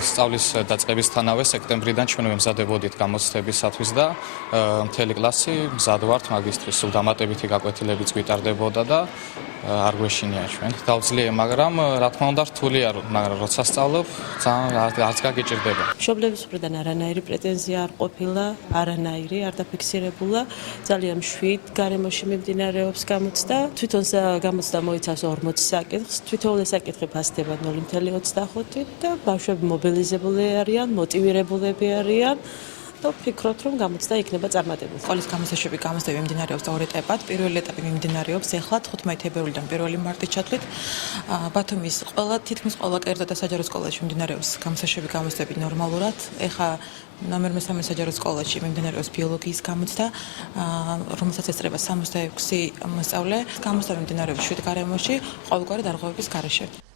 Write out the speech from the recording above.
სწავლის დაწყებისთანავე სექტემბრიდან ჩვენ ვემზადებოდით გამოცდებისათვის და მთელი კლასი მზად ვართ მაგისტრის, სულ დამატებითი გაკვეთილებიც გვიტარდებოდა და არ გვეშინია ჩვენ. დავძლია, მაგრამ რა თქმა უნდა რთული არ, მაგრამ როცა სწავლობ, ძალიან არც გაგიჭირდება. მშობლების მხრიდან არანაირი პრეტენზია არ ყოფილა, არანაირი არ დაფიქსირებულა, ძალიან მშვიდ გარემოში მიმდინარეობს გამოცდა. თვითონ გამოცდა მოიცავს 40 საკითხს, თითოეული საკითხი ფასდება 0.25 და ბავშვები მობილიზებული არიან, მოტივირებულები არიან. და ვფიქრობთ, რომ გამოცდა იქნება წარმატებული. სკოლის გამოსაშვები გამოცდები მიმდინარეობს ორ ეტაპად. პირველი ეტაპი მიმდინარეობს ეხლა 15 თებერვლიდან 1 მარტის ჩათვლით. ბათუმის თითქმის ყველა კერძო და საჯარო სკოლაში მიმდინარეობს გამოსაშვები გამოცდები ნორმალურად. ეხლა ნომერ მე-3 საჯარო სკოლაში მიმდინარეობს ბიოლოგიის გამოცდა, რომელსაც ესწრება 66 მოსწავლე. გამოცდა მიმდინარეობს შვიდ გარემოში, ყოველგვარი დარღვევების გარეშე.